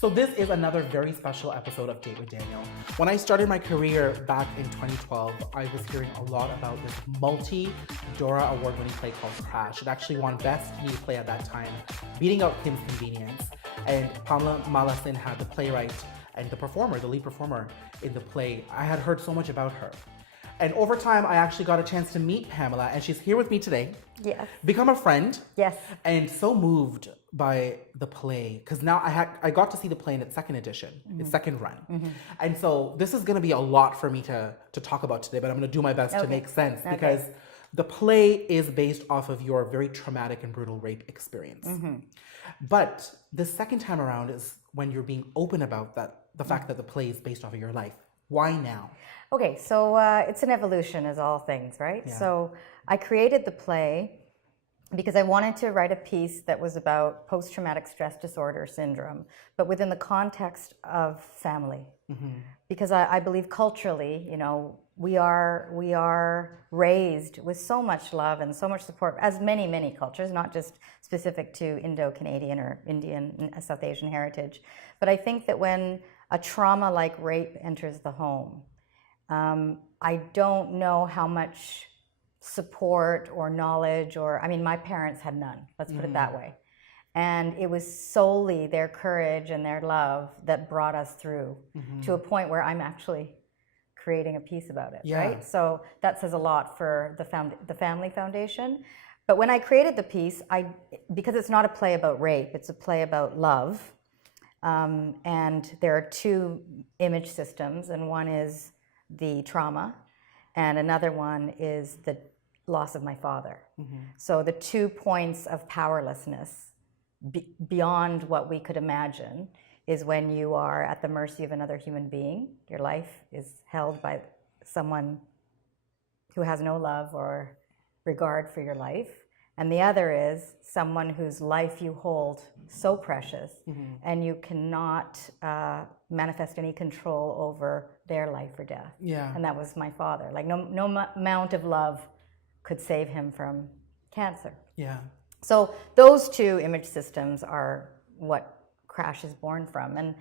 So this is another very special episode of Date with Daniel. When I started my career back in 2012, I was hearing a lot about this multi-Dora award-winning play called Crash. It actually won Best New Play at that time, beating out Kim's Convenience. And Pamela Mala Sinha, the playwright and the performer, the lead performer in the play, I had heard so much about her. And over time, I actually got a chance to meet Pamela, and she's here with me today. Yes. Become a friend. Yes. And so moved by the play, because now I got to see the play in its second edition, its second run. And so this is going to be a lot for me to talk about today, but I'm going to do my best to make sense, because the play is based off of your very traumatic and brutal rape experience. But the second time around is when you're being open about the fact that the play is based off of your life. Why now? Okay, so it's an evolution as all things, right? Yeah. So I created the play because I wanted to write a piece that was about post-traumatic stress disorder syndrome, but within the context of family. Because I believe culturally, you know, we are raised with so much love and so much support, as many cultures, not just specific to Indo-Canadian or Indian, South Asian heritage. But I think that when a trauma like rape enters the home, I don't know how much support or knowledge I mean, my parents had none, let's put it that way. And it was solely their courage and their love that brought us through to a point where I'm actually creating a piece about it, right? So that says a lot for the family foundation. But when I created the piece, because it's not a play about rape, it's a play about love. And there are two image systems, and one is the trauma, and another one is the loss of my father. So the 2 points of powerlessness beyond what we could imagine is when you are at the mercy of another human being. Your life is held by someone who has no love or regard for your life. And the other is someone whose life you hold so precious and you cannot manifest any control over their life or death. And that was my father. Like no amount of love could save him from cancer. So those two image systems are what Crash is born from. And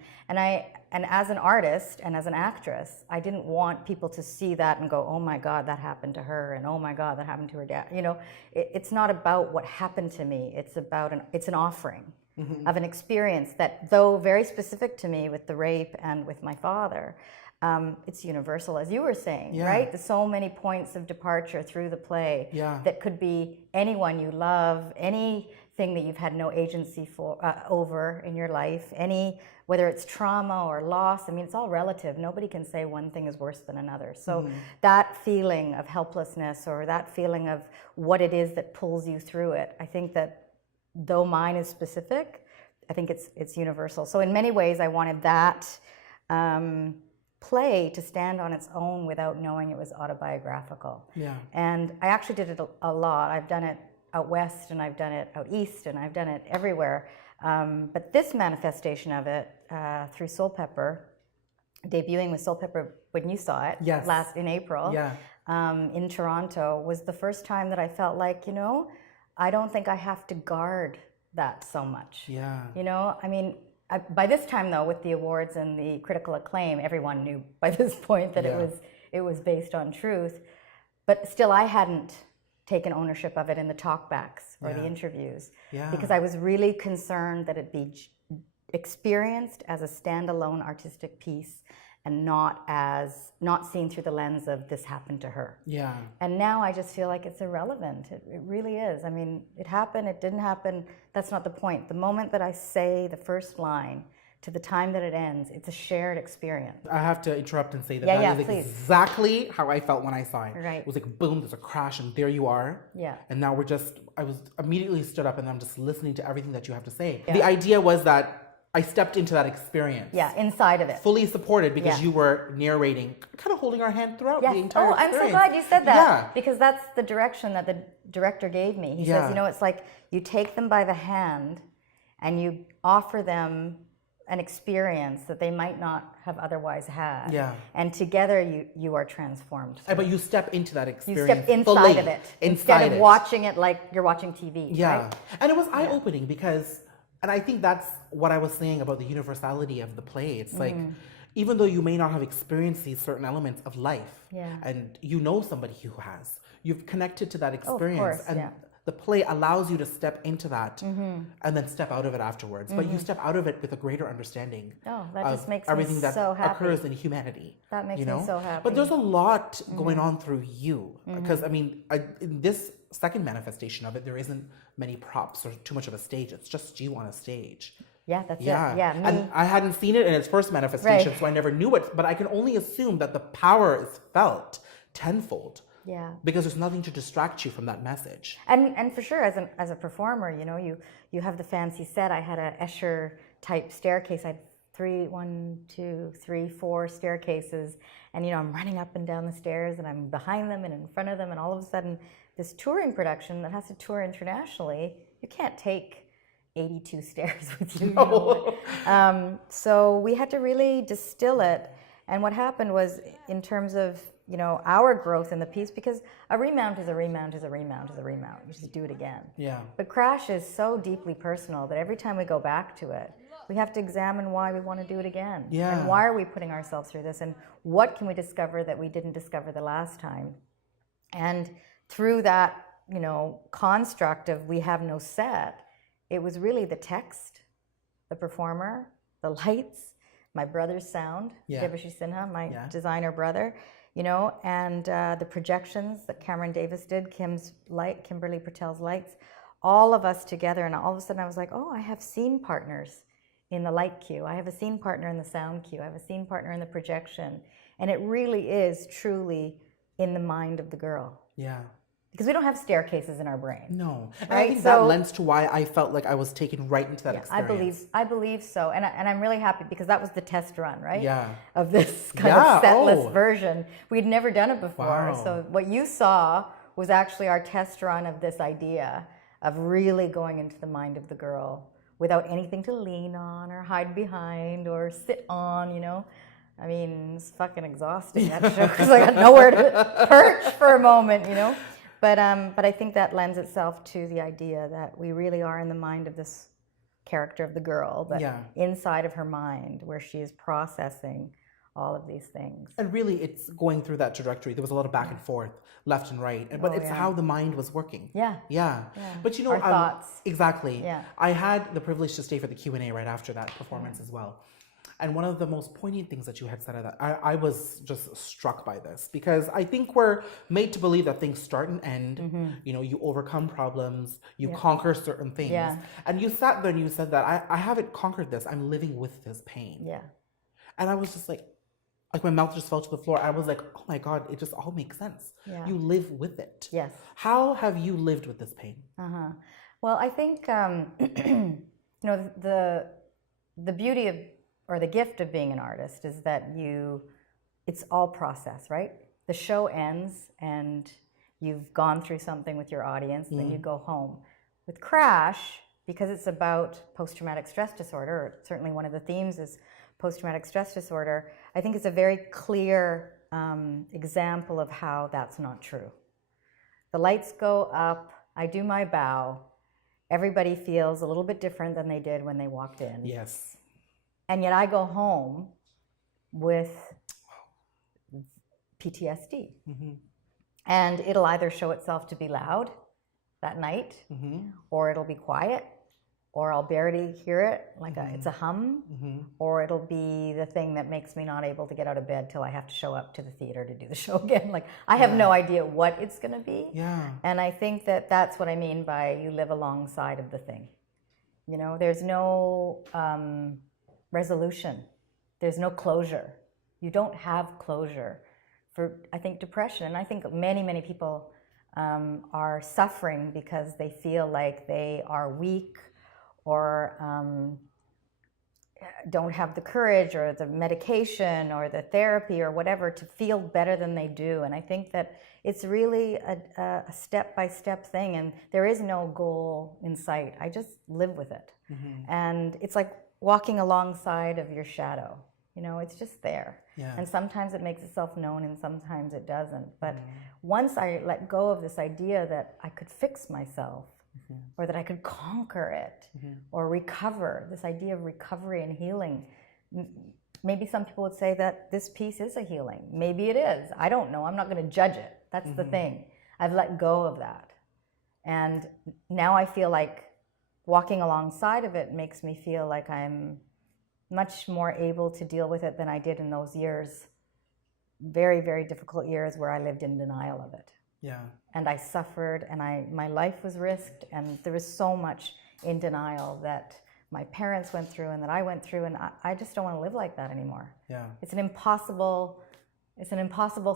as an artist and as an actress, I didn't want people to see that and go, oh my God, that happened to her, and oh my God, that happened to her dad. You know, it's not about what happened to me. It's about it's an offering of an experience that, though very specific to me with the rape and with my father, it's universal, as you were saying, right? There's so many points of departure through the play that could be anyone you love, anything that you've had no agency for over in your life, whether it's trauma or loss. I mean, it's all relative. Nobody can say one thing is worse than another. So that feeling of helplessness, or that feeling of what it is that pulls you through it, I think that though mine is specific, I think it's universal. So in many ways, I wanted that play to stand on its own without knowing it was autobiographical. And I actually did it a lot. I've done it out west, and I've done it out east, and I've done it everywhere. But this manifestation of it through Soul Pepper, debuting with Soul Pepper when you saw it last in April in Toronto, was the first time that I felt like, you know, I don't think I have to guard that so much. You know, I mean, by this time though, with the awards and the critical acclaim, everyone knew by this point that it was based on truth. But still, I hadn't taken ownership of it in the talkbacks or the interviews, because I was really concerned that it be experienced as a standalone artistic piece and not seen through the lens of this happened to her. And now I just feel like it's irrelevant. It really is. I mean, it happened, it didn't happen. That's not the point. The moment that I say the first line to the time that it ends, it's a shared experience. I have to interrupt and say that is exactly how I felt when I saw it. It was like, boom, there's a crash, and there you are. And now I was immediately stood up, and I'm just listening to everything that you have to say. The idea was that I stepped into that experience. Inside of it. Fully supported, because you were narrating, kind of holding our hand throughout the entire experience. I'm so glad you said that. Because that's the direction that the director gave me. He says, you know, it's like you take them by the hand and you offer them an experience that they might not have otherwise had. And together you are transformed. But you step into that experience. You step inside of it. Instead of watching it like you're watching TV. And it was eye-opening, because And I think that's what I was saying about the universality of the play. It's like, even though you may not have experienced these certain elements of life, and you know somebody who has, you've connected to that experience, course, and the play allows you to step into that and then step out of it afterwards. But you step out of it with a greater understanding that of just makes everything me that so happy. occurs in humanity. That makes you me know? so happy. But there's a lot going on through you. Because, I mean, in this second manifestation of it, there isn't many props or too much of a stage. It's just you on a stage. Yeah, that's it. Yeah, me. And I hadn't seen it in its first manifestation, so I never knew it. But I can only assume that the power is felt tenfold. Yeah. Because there's nothing to distract you from that message. And for sure, as a performer, you know, you have the fancy set. I had a Escher type staircase. I had 4 staircases, and you know, I'm running up and down the stairs, and I'm behind them and in front of them, and all of a sudden, this touring production that has to tour internationally, you can't take 82 stairs with you. You know? So we had to really distill it. And what happened was, in terms of, you know, our growth in the piece, because a remount is a remount is a remount is a remount. You just do it again. Yeah. But Crash is so deeply personal that every time we go back to it, we have to examine why we want to do it again. Yeah. And why are we putting ourselves through this? And what can we discover that we didn't discover the last time? And through that, you know, construct of we have no set, it was really the text, the performer, the lights, my brother's sound, Devashi Sinha, my designer brother, you know, and the projections that Cameron Davis did, Kimberly Patel's lights, all of us together. And all of a sudden I was like, oh, I have scene partners in the light cue. I have a scene partner in the sound cue. I have a scene partner in the projection. And it really is truly in the mind of the girl. Yeah. Because we don't have staircases in our brain. No. And right? I think that lends to why I felt like I was taken right into that experience. I believe so. And I'm really happy because that was the test run, right? Yeah. Of this kind of setless version. We'd never done it before. Wow. So what you saw was actually our test run of this idea of really going into the mind of the girl without anything to lean on or hide behind or sit on, you know? I mean, it's fucking exhausting, that show, because I got nowhere to perch for a moment, you know? But I think that lends itself to the idea that we really are in the mind of this character of the girl, but inside of her mind where she is processing all of these things. And really, it's going through that trajectory. There was a lot of back and forth, left and right, but it's how the mind was working. Yeah. But you know, our thoughts. Exactly. Yeah. I had the privilege to stay for the Q&A right after that performance as well. And one of the most poignant things that you had said at that, I was just struck by this, because I think we're made to believe that things start and end. You know, you overcome problems, you conquer certain things. And you sat there and you said that I haven't conquered this. I'm living with this pain. And I was just like my mouth just fell to the floor. I was like, oh my God, it just all makes sense. You live with it. Yes. How have you lived with this pain? Well, I think, you know, the beauty of, or the gift of being an artist is that it's all process, right? The show ends and you've gone through something with your audience, and then you go home. With Crash, because it's about post-traumatic stress disorder, or certainly one of the themes is post-traumatic stress disorder, I think it's a very clear example of how that's not true. The lights go up, I do my bow, everybody feels a little bit different than they did when they walked in. Yes. And yet I go home with PTSD. And it'll either show itself to be loud that night, or it'll be quiet, or I'll barely hear it, like it's a hum, or it'll be the thing that makes me not able to get out of bed till I have to show up to the theater to do the show again. Like, I have no idea what it's gonna be. And I think that that's what I mean by you live alongside of the thing. You know, there's no resolution. There's no closure. You don't have closure for, I think, depression. And I think many, many people are suffering because they feel like they are weak or don't have the courage or the medication or the therapy or whatever to feel better than they do. And I think that it's really a step-by-step thing, and there is no goal in sight. I just live with it. And it's like walking alongside of your shadow. You know, it's just there. And sometimes it makes itself known and sometimes it doesn't. But once I let go of this idea that I could fix myself, or that I could conquer it or recover, this idea of recovery and healing. Maybe some people would say that this piece is a healing. Maybe it is. I don't know. I'm not going to judge it. That's the thing. I've let go of that. And now I feel like walking alongside of it makes me feel like I'm much more able to deal with it than I did in those years. Very, very difficult years where I lived in denial of it. Yeah. And I suffered, and my life was risked, and there was so much in denial that my parents went through and that I went through, and I just don't want to live like that anymore. Yeah. It's an impossible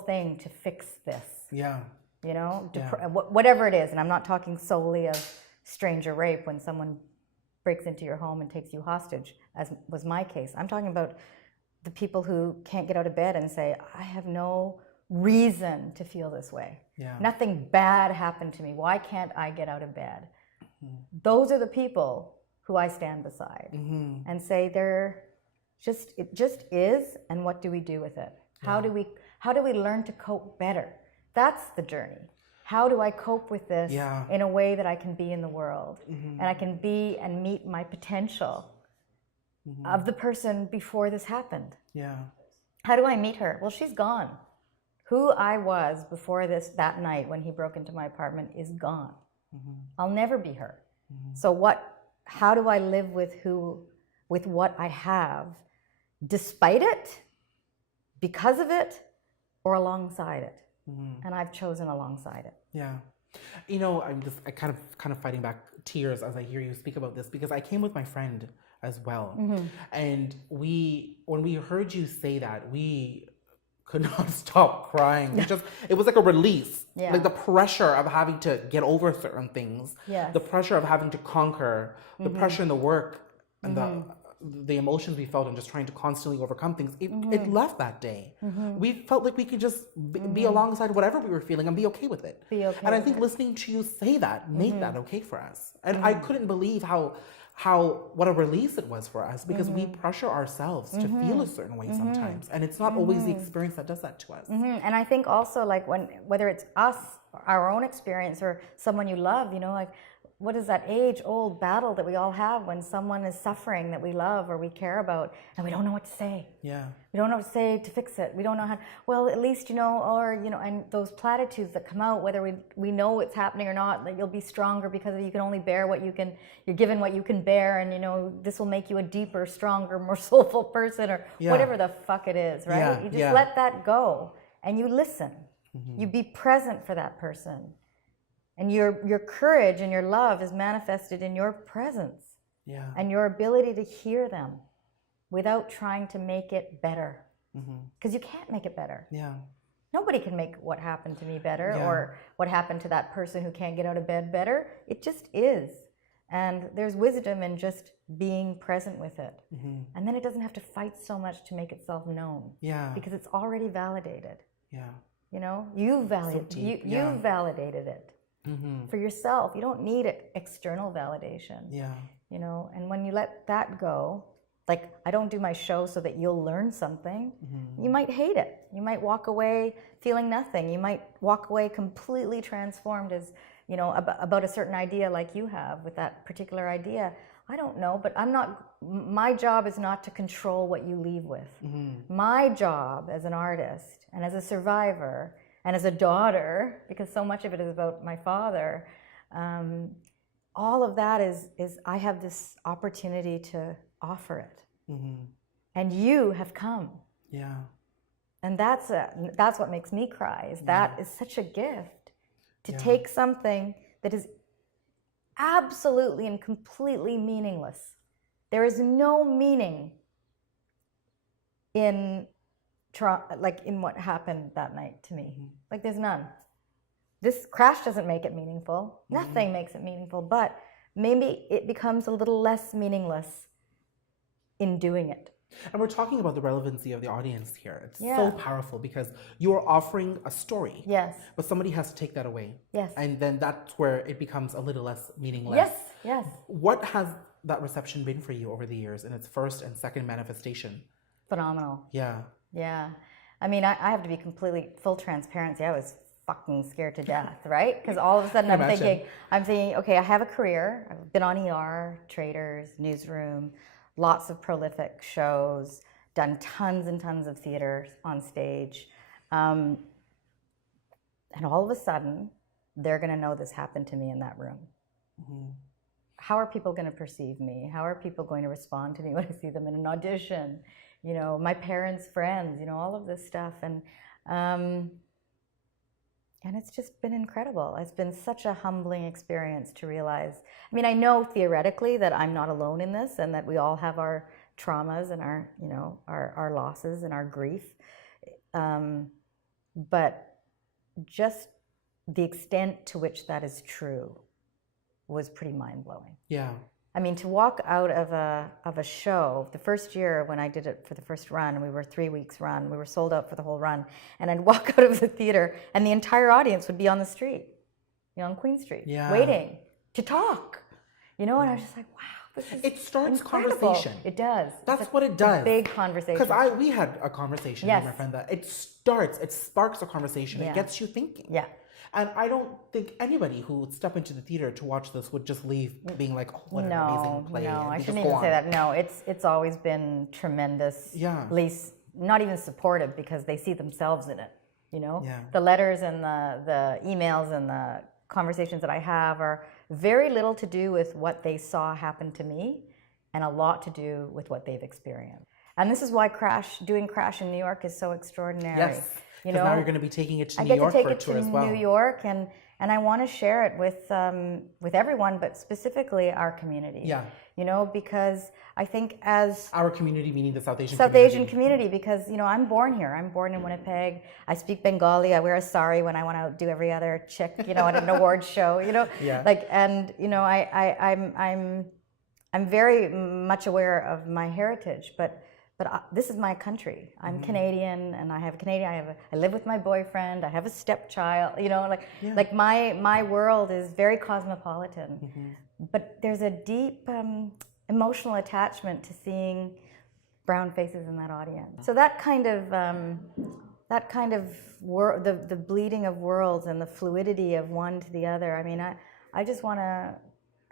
thing to fix this. Yeah. You know, whatever it is, and I'm not talking solely of stranger rape when someone breaks into your home and takes you hostage, as was my case. I'm talking about the people who can't get out of bed and say, I have no reason to feel this way. Yeah. Nothing bad happened to me. Why can't I get out of bed? Those are the people who I stand beside and say it just is, and what do we do with it? How do we learn to cope better? That's the journey. How do I cope with this in a way that I can be in the world and I can be and meet my potential of the person before this happened? Yeah. How do I meet her? Well, she's gone. Who I was before that night when he broke into my apartment is gone. I'll never be her. So how do I live with what I have, despite it, because of it, or alongside it? And I've chosen alongside it. Yeah. You know, I kind of fighting back tears as I hear you speak about this, because I came with my friend as well. And when we heard you say that, we could not stop crying. It was like a release. Yeah. Like the pressure of having to get over certain things. Yes. The pressure of having to conquer, the pressure in the work, and the emotions we felt and just trying to constantly overcome things. It left that day. We felt like we could just be alongside whatever we were feeling and be okay with it. And I think listening to you say that made that okay for us. And I couldn't believe what a release it was for us, because we pressure ourselves to feel a certain way sometimes, and it's not always the experience that does that to us. And I think also, like, whether it's us, our own experience, or someone you love, you know, like, what is that age-old battle that we all have when someone is suffering that we love or we care about, and we don't know what to say? Yeah. We don't know what to say to fix it. We don't know how. Well, at least, you know, or, you know, and those platitudes that come out, whether we know it's happening or not, that you'll be stronger because you can only bear what you can. You're given what you can bear, and, you know, this will make you a deeper, stronger, more soulful person, or whatever the fuck it is, right? Yeah. You just let that go, and you listen. You be present for that person. And your courage and your love is manifested in your presence. Yeah. And your ability to hear them without trying to make it better. Because you can't make it better. Yeah. Nobody can make what happened to me better, or what happened to that person who can't get out of bed better. It just is. And there's wisdom in just being present with it. And then it doesn't have to fight so much to make itself known. Yeah. Because it's already validated. Yeah. You know, you've validated it. For yourself. You don't need external validation. Yeah. You know, and when you let that go, like, I don't do my show so that you'll learn something. You might hate it. You might walk away feeling nothing. You might walk away completely transformed, as, you know, about a certain idea like you have with that particular idea. I don't know, but my job is not to control what you leave with. My job as an artist and as a survivor and as a daughter, because so much of it is about my father, all of that is I have this opportunity to offer it. And you have come. Yeah. And that's what makes me cry, that is such a gift, to take something that is absolutely and completely meaningless. There is no meaning in what happened that night to me. Like, there's none. This crash doesn't make it meaningful. Nothing makes it meaningful, but maybe it becomes a little less meaningless in doing it. And we're talking about the relevancy of the audience here. It's so powerful, because you're offering a story. Yes. But somebody has to take that away. Yes. And then that's where it becomes a little less meaningless. Yes, yes. What has that reception been for you over the years in its first and second manifestation? Phenomenal. Yeah. Yeah. I mean, I have to be completely full transparency. I was fucking scared to death, right? Because all of a sudden I'm thinking, okay, I have a career. I've been on ER, Traders, Newsroom, lots of prolific shows, done tons and tons of theater on stage. And all of a sudden, they're going to know this happened to me in that room. Mm-hmm. How are people going to perceive me? How are people going to respond to me when I see them in an audition? You know, my parents' friends, you know, all of this stuff. And it's just been incredible. It's been such a humbling experience to realize. I mean, I know theoretically that I'm not alone in this and that we all have our traumas and our, you know, our losses and our grief. But just the extent to which that is true was pretty mind-blowing. Yeah. I mean, to walk out of a show, the first year when I did it for the first run, we were 3 weeks run, we were sold out for the whole run, and I'd walk out of the theater and the entire audience would be on the street, you know, on Queen Street, waiting to talk, you know, and I was just like, wow, this is It starts incredible. conversation. It does. That's what it does. Big conversation. Because we had a conversation with my friend that it sparks a conversation. Yeah. It gets you thinking. Yeah. And I don't think anybody who would step into the theater to watch this would just leave being like, oh, what an amazing play. No, I shouldn't even say that. No, it's always been tremendous. Yeah. At least not even supportive because they see themselves in it, you know? Yeah. The letters and the emails and the conversations that I have are very little to do with what they saw happen to me and a lot to do with what they've experienced. And this is why doing Crash in New York is so extraordinary. Yes. You know, now you're going to be taking it to New York for a tour as well. New York, and I want to share it with everyone, but specifically our community. Yeah. You know, because I think as our community, meaning the South Asian community, because you know I'm born here. I'm born in Winnipeg. I speak Bengali. I wear a sari when I want to outdo every other chick, you know, at an award show. You know, like, and you know, I'm very much aware of my heritage, but this is my country. I'm Canadian, and I live with my boyfriend. I have a stepchild. You know, like my world is very cosmopolitan. But there's a deep emotional attachment to seeing brown faces in that audience. So that kind of the bleeding of worlds and the fluidity of one to the other. I mean, I just want to.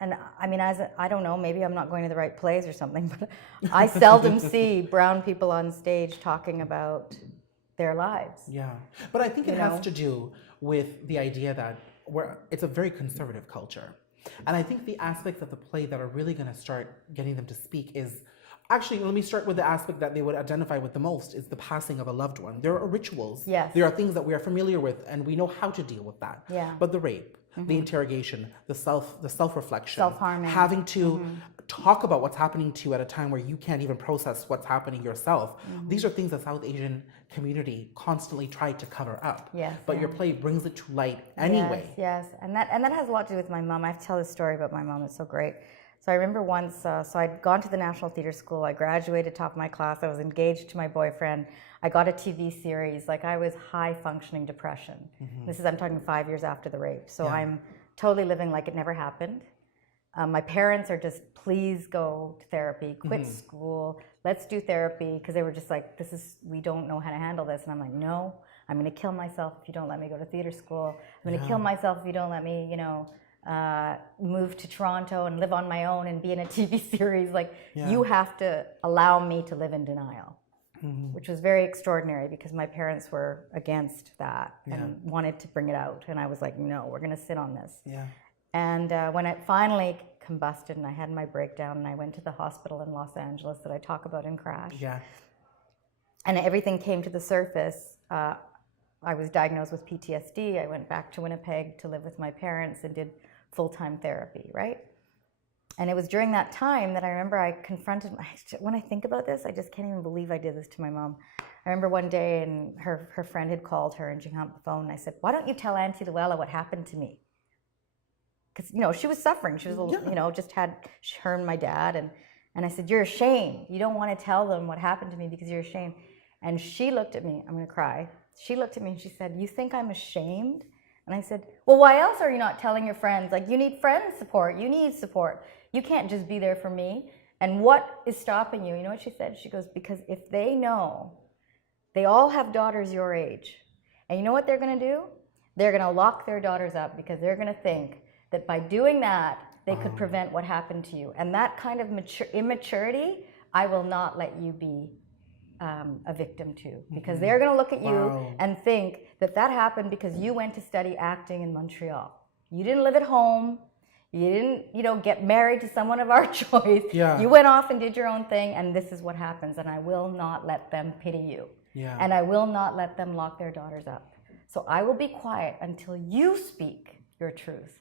And I mean, I don't know, maybe I'm not going to the right plays or something, but I seldom see brown people on stage talking about their lives. Yeah, but I think it has to do with the idea that it's a very conservative culture. And I think the aspects of the play that are really going to start getting them to speak is, actually, let me start with the aspect that they would identify with the most is the passing of a loved one. There are rituals. Yes. There are things that we are familiar with and we know how to deal with that. Yeah. But the rape, the interrogation, the self-reflection, self-harming, having to talk about what's happening to you at a time where you can't even process what's happening yourself. These are things the South Asian community constantly tried to cover up. Yes. But your play brings it to light anyway. Yes. And that has a lot to do with my mom. I have to tell this story about my mom. It's so great. So I remember once, so I'd gone to the National Theatre School, I graduated top of my class, I was engaged to my boyfriend, I got a TV series, like I was high functioning depression. I'm talking 5 years after the rape. So I'm totally living like it never happened. My parents are just, please go to therapy, quit school, let's do therapy, because they were just like, we don't know how to handle this. And I'm like, no, I'm gonna kill myself if you don't let me go to theatre school. I'm gonna kill myself if you don't let me, you know, move to Toronto and live on my own and be in a TV series. Like, you have to allow me to live in denial, which was very extraordinary because my parents were against that and wanted to bring it out. And I was like, no, we're going to sit on this. Yeah. And when it finally combusted and I had my breakdown and I went to the hospital in Los Angeles that I talk about in Crash. Yeah. And everything came to the surface. I was diagnosed with PTSD. I went back to Winnipeg to live with my parents and did full-time therapy, right? And it was during that time that I remember I confronted, when I think about this, I just can't even believe I did this to my mom. I remember one day and her friend had called her and she hung up the phone and I said, why don't you tell Auntie Luella what happened to me? Because, you know, she was suffering. She was, you know, just had her and my dad. And I said, you're ashamed. You don't want to tell them what happened to me because you're ashamed. And she looked at me, I'm going to cry. She looked at me and she said, you think I'm ashamed? And I said, well, why else are you not telling your friends? Like, you need friend support. You need support. You can't just be there for me. And what is stopping you? You know what she said? She goes, because if they know, they all have daughters your age. And you know what they're going to do? They're going to lock their daughters up because they're going to think that by doing that, they could prevent what happened to you. And that kind of immaturity, I will not let you be a victim to, because they're going to look at you and think that that happened because you went to study acting in Montreal. You didn't live at home. You didn't, get married to someone of our choice. Yeah. You went off and did your own thing, and this is what happens. And I will not let them pity you. Yeah. And I will not let them lock their daughters up. So I will be quiet until you speak your truth,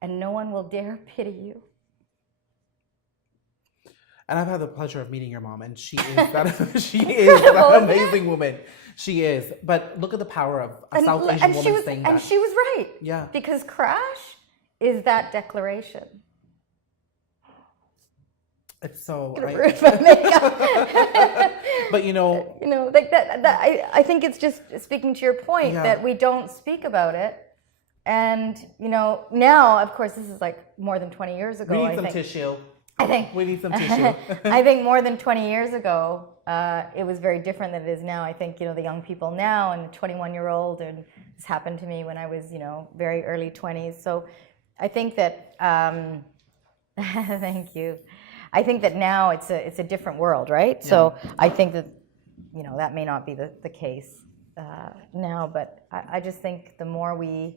and no one will dare pity you. And I've had the pleasure of meeting your mom, and she is that amazing woman. She is. But look at the power of a South Asian woman saying that. And she was right. Yeah. Because crash is that declaration. It's so. But like that. I think it's just speaking to your point that we don't speak about it. And now, of course, this is like more than 20 years ago. We need some tissue. I think we need some tissue. I think more than 20 years ago, it was very different than it is now. I think the young people now, and the 21-year-old, and this happened to me when I was very early 20s. So I think that thank you. I think that now it's a different world, right? Yeah. So I think that that may not be the case now, but I just think the more we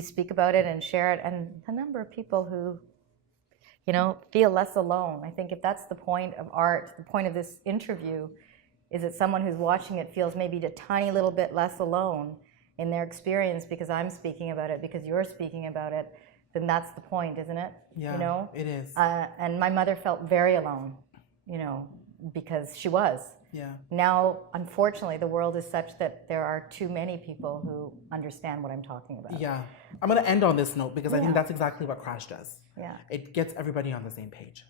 speak about it and share it, and the number of people who feel less alone. I think if that's the point of art, the point of this interview, is that someone who's watching it feels maybe a tiny little bit less alone in their experience because I'm speaking about it, because you're speaking about it, then that's the point, isn't it? Yeah, it is. And my mother felt very alone, because she was. Yeah. Now, unfortunately, the world is such that there are too many people who understand what I'm talking about. Yeah. I'm going to end on this note because I think that's exactly what Crash does. Yeah. It gets everybody on the same page.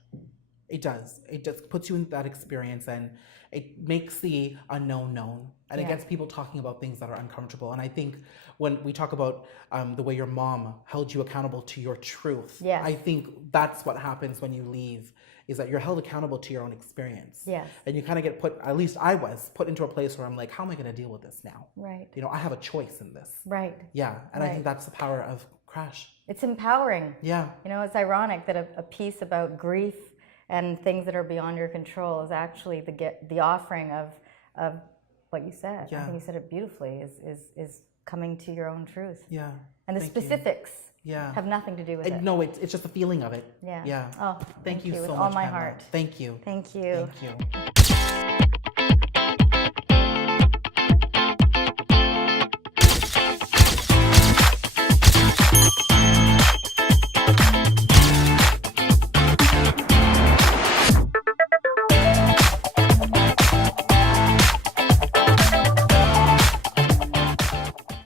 It does. It just puts you in that experience, and it makes the unknown known, and it gets people talking about things that are uncomfortable. And I think when we talk about the way your mom held you accountable to your truth, I think that's what happens when you leave, is that you're held accountable to your own experience. Yes. And you kind of get put, at least I was, put into a place where I'm like, how am I going to deal with this now? Right. I have a choice in this. Right. Yeah. And I think that's the power of Crash. It's empowering. Yeah. It's ironic that a piece about grief and things that are beyond your control is actually the offering of what you said. Yeah. I think you said it beautifully, is coming to your own truth. Yeah. And the specifics have nothing to do with it. No, it's just the feeling of it. Yeah. Yeah. Oh, thank you so with much, all my Pamela. heart. Thank you. Thank you. Thank you.